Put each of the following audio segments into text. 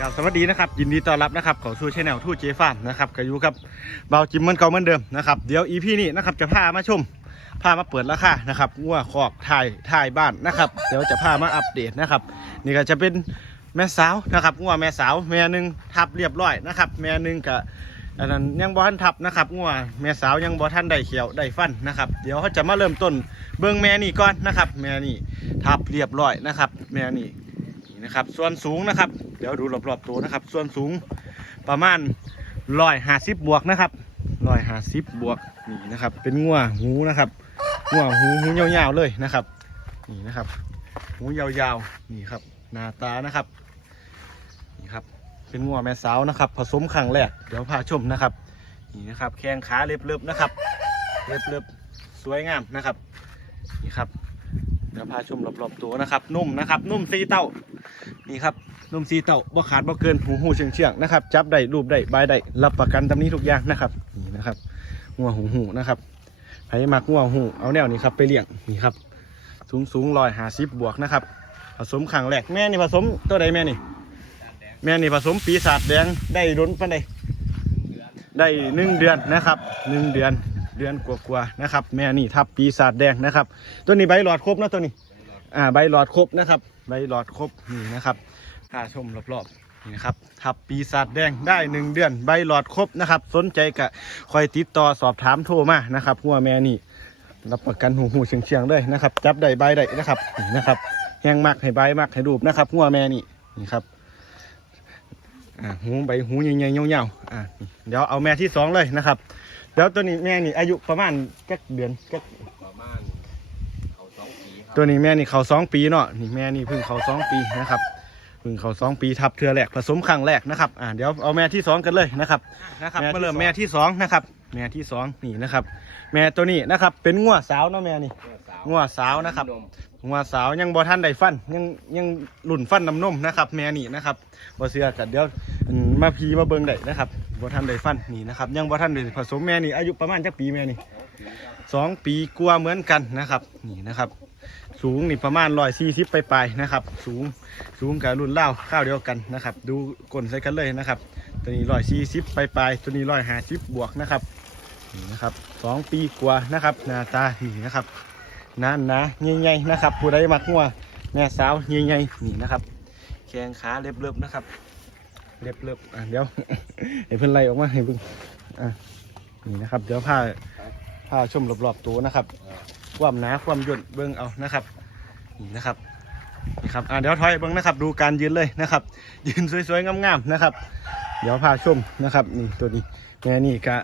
กับสวัสดีนะครับยินดีต้อนรับนะครับเข้าสู่ช่องทูเจฟาร์มนะครับก็อยู่กับเบาจิมเหมันเก่าเหมือนเดิมนะครับเดี๋ยวอีพี่นี้นะครับจะพามาชมพามาเปิดราคานะครับงัวคอกถ่ายถ่ายบ้านนะครับเดี๋ยวจะพามาอัปเดตนะครับนี่ก็จะเป็นแม่สาวนะครับงัวแม่สาวแม่หนึ่งทับเรียบร้อยนะครับแม่หนึ่งกับอันนั้นยังบ่ทันทับนะครับงัวแม่สาวยังบ่ทันได้เขียวได้ฟันนะครับเดี๋ยวเขาจะมาเริ่มต้นเบิ่งแม่นี่ก่อนนะครับแม่นี่ทับเรียบร้อยนะครับแม่นี่ นี่นะครับ ส่วนสูงนะครับ เดี๋ยวดูรอบๆตัวนะครับ ส่วนสูงประมาณร้อยห้าสิบบวกนะครับร้อยห้าสิบบวกนี่นะครับ เป็นงัวหูนะครับงัวหูหูยาวๆเลยนะครับ นี่นะครับหูยาวๆนี่ครับหน้าตานะครับนี่ครับเป็นงัวแม่สาวนะครับ ผสมครั้งแรกเดี๋ยวพาชมนะครับ นี่นะครับ แข้งขาเล็บๆนะครับ เล็บๆสวยงามนะครับ นี่ครับ ดี๋ยวพาชมรอบๆตัวนะครับ นุ่มนะครับ นุ่มซีเต้านี่ครับนุ่มซีเต้าบ่ขาดบ่เกินหูหูเชียงเชียงๆนะครับ จับได้รูปได้ใบได้รับประกันตำนี้ทุกอย่างนะครับนี่นะครับงัวหูหูนะครับไผมักงัวหูเอาแนวนี้ครับไปเลี้ยงนี่ครับ สูงสูงร้อยหาสิบบวกนะครับ ผสมขังแรกแม่นี่ผสมตัวใดแม่นี่ แม่นี่ผสมปีศาจแดงได้รุนปันใดได้หนึ่งเดือนนะครับหนึ่งเดือน เดือนกว่าๆนะครับ แม่นี่ทับปีศาจแดงนะครับ ตัวนี้ใบหลอดครบนะตัวนี้อ่าใบหลอดครบนะครับ ใบหลอดครบนี่นะครับพาชมรอบๆนี่นะครับทับปีศาจแดงได้หนึ่งเดือน ใบหลอดครบนะครับ สนใจกะคอยติดต่อสอบถามโทรมานะครับหัวแม่นี่รับประกันหูหูเฉียงเฉียงเลยนะครับ จับได้ใบได้นะครับนี่นะครับแห้งมากให้ใบมากให้รูปนะครับหัวแม่นี่นี่ครับอ่าหูใบหูใหญ่ๆยาวๆอ่าเดี๋ยวเอาแม่ที่สองเลยนะครับ เดี๋ยวตัวนี้แม่นี่อายุประมาณจักเดือนจักประมาณเขาสองปีครับตัวนี้แม่นี่เขาสองปีเนาะนี่แม่นี่เพิ่งเขาสองปีนะครับเพิ่งเขาสองปีทับเทือแรกผสมครั้งแรกนะครับอ่าเดี๋ยวเอาแม่ที่สองกันเลยนะครับนะครับมาเริ่มแม่ที่สองนะครับแม่ที่สองนี่นะครับ แม่ตัวนี้นะครับ เป็นงัวสาวเนาะแม่นี่เมื่อสาวงัวสาวนะครับนมงัวสาวยังบ่ทันได้ฟันยังยังหลุ่นฟันน้ำนมนะครับ แม่นี่นะครับบ่เสือกันเดี๋ยวอืมมาพีมาเบิ่งได้นะครับ บ่ทันได้ฟันนี่นะครับยังบ่ทันได้ผสมแม่นี่อายุประมาณจักปีแม่นี่สองปีกลัวเหมือนกันนะครับนี่นะครับ สูงนี่ประมาณร้อยสี่สิบไปลายๆนะครับ สูงสูงกับรุ่นเล่าข้าวเดียวกันนะครับ ดูกลนใส่กันเลยนะครับ ตัวนี้ร้อยสี่สิบไปลายๆตัวนี้ร้อยห้าสิบบวกนะครับนี่นะครับสองปีกว่านะครับหน้าตานี่นะครับหนาหนาใหญ่ๆนะครับผู้ใดมักงัวแม่สาวใหญ่ๆนี่นะครับแข้งขาเล็บๆนะครับ เล็บๆอะเดี๋ยวให้เพิ่อนไล่ออกมาให้เบิ่งอะนี่นะครับ เดี๋ยวผ้าพาชมรอบๆตัวนะครับ ความหนาความย่นเบิ้งเอานะครับนี่นะครับนี่ครับอ่าเดี๋ยวถอยเบิ้งนะครับ ดูการยืนเลยนะครับ ยืนสวยๆงามๆนะครับ เดี๋ยวพาชมนะครับ นี่ตัวนี้แม่นี่กะ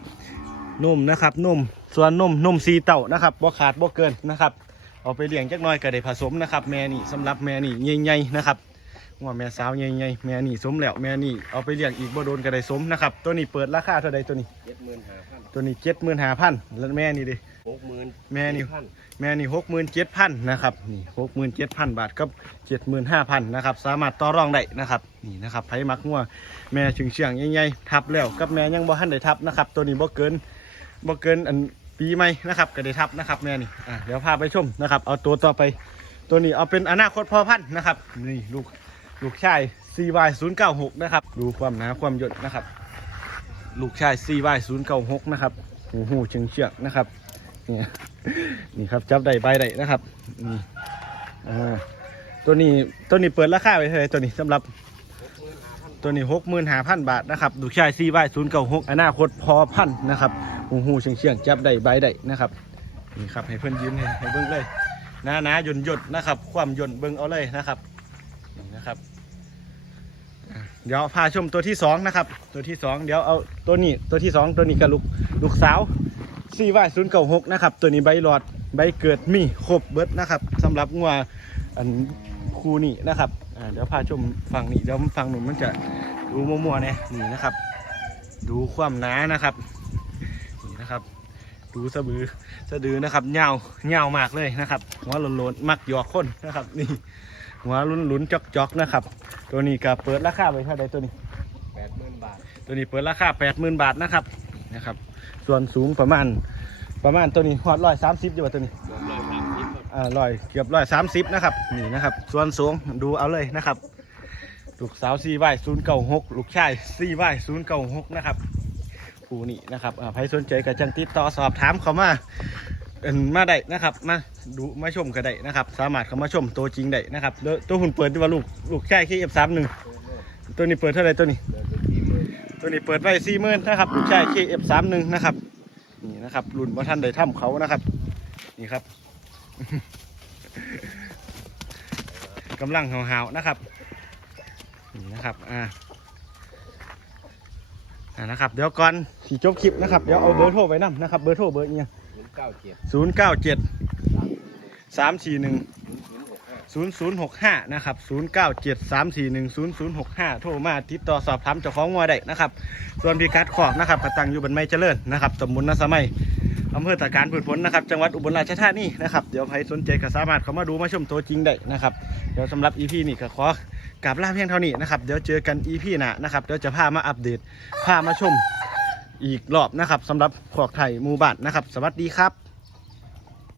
นุ่มนะครับนุ่มส่วนนุ่มนุ่มซีเต่านะครับบ่ขาดบ่เกินนะครับ เอาไปเลี้ยงจักน้อยก็ได้ผสมนะครับ แม่นี่สำหรับแม่นี่ใหญ่ๆนะครับ ว่าแม่สาวใหญ่ๆแม่นี่สมแล้วแม่นี่เอาไปเลี้ยงอีกบ่โดนก็ได้สมนะครับตัวนี้เปิดราคาเท่าใดตัวนี้เจ็ดหมื่นห้าพันตัวนี้เจ็ดหมื่นห้าพันแล้วแม่นี่ดิหกหมื่นแม่นี่พันแม่นี่หกหมื่นเจ็ดพันนะครับนี่หกหมื่นเจ็ดพันบาทกับเจ็ดหมื่นห้าพันนะครับสามารถต่อรองได้นะครับนี่นะครับไผมักงัวแม่ถึงเชียงใหญ่ๆทับแล้วกับแม่ยังบ่ทันได้ทับนะครับตัวนี้บ่เกินบ่เกินอันปีใหม่นะครับก็ได้ทับนะครับแม่นี่อะเดี๋ยวพาไปชมนะครับเอาตัวต่อไป ตัวนี้เอาเป็นอนาคตพ่อพันธุ์นะครับนี่ลูก ลูกชาย CY 0 9 6 นะครับ ดูความหนาความหยดนะครับ ลูกชาย CY 0 9 6 นะครับหูหูเชียงเชียงนะครับ เนี่ยนี่ครับจับได้ใบได้นะครับนี่อ่าตัวนี้ตัวนี้เปิดราคาไปเท่าไหร่ตัวนี้สำหรับตัวนี้หกหมื่นห้าพันบาทนะครับดูชายซีไวศูนย์เก้าหกอนาคตพอพันนะครับหูหูเชียงเชียงจับได้ใบได้นะครับนี่ครับให้เพื่อนยืนให้ให้เบิ้งเลยหนาหนาหย่นหยดนะครับ ความหย่นเบิ้งเอาเลยนะครับ นะครับเดี๋ยวพาชมตัวที่สองนะครับ ตัวที่สองเดี๋ยวเอาตัวนี้ตัวที่สองตัวนี้กับลูกลูกสาวสี่ว่าศูนย์เก้าหกนะครับ ตัวนี้ใบหลอดใบเกิดมีครบเบิดนะครับสำหรับงัวอันคูนี่นะครับเดี๋ยวพาชมฝั่งนี้เดี๋ยวฝั่งหนุนมันจะดูมัวๆเนี่ยนี่นะครับ ดูความหนานะครับนี่นะครับ ดูสะบือสะดือนะครับเงาเงามากเลยนะครับหัวโลนๆมักหยอกคนนะครับ นี่ หัวลุ้นๆจอกๆนะครับ ตัวนี้ก็เปิดราคาไปเท่าใดตัวนี้แปดหมื่นบาท ตัวนี้เปิดราคา80,000บาทนะครับนะครับ ส่วนสูงประมาณประมาณตัวนี้หอดร้อยสามสิบอยู่ว่าตัวนี้รวมเลยสามสิบครับอ่าร้อยเกือบร้อยสามสิบนะครับนี่นะครับ ส่วนสูงดูเอาเลยนะครับดลูกสาวซีไว้ศูนย์เก้าหกลูกชายซีไว้ศูนย์เก้าหกนะครับผู้นี้นะครับอ่าใครสนใจก็จังติดต่อสอบถามเขามา เอิ่นมาได้นะครับมาดูมาชมก็ได้นะครับ สามารถเข้ามาชมตัวจริงได้นะครับแล้วตัวหุ่นเปิดที่ว่าลูกลูกชายคีเอฟสามหนึ่งตัวนี้เปิดเท่าไหร่ตัวนี้ ตัวนี้เปิดไว้สี่หมื่นนะครับลูกชาย KF31 นะครับนี่นะครับรุ่นว่าท่านได้ถ้ำเขานะครับ นี่ครับกำลังเหาๆนะครับนี่นะครับอ่านะครับ เดี๋ยวก่อน ที่จบคลิปนะครับ เดี๋ยวเอาเบอร์โทรไว้นํนะครับ เบอร์โทรเบอร์อีกอย่างศูนย์เก้าเจ็ดศูนย์เก้าเจ็ดสามสี่หนึ่งศูนย์ศูนย์หกห้า0065นะครับ0973410065โทรมาติดต่อสอบถามเจ้าของงัวได้นะครับ ส่วนพิกัดขอบนะครับก็ตั้งอยู่บนไม้เจริญนะครับตำบลนาสมัยอำเภอตะการพืชผลนะครับ จังหวัดอุบลราชธานีนะครับเดี๋ยวใครสนใจก็สามารถเข้ามาดูมาชมตัวจริงได้นะครับเดี๋ยวสำหรับ EP นี้ก็ขอกราบลาเพียงเท่านี้นะครับเดี๋ยวเจอกัน EP หน้านะครับเดี๋ยวจะพามาอัปเดตพามาชม อีกรอบนะครับสำหรับขอกไทยหมู่บ้านนะครับ สวัสดีครับ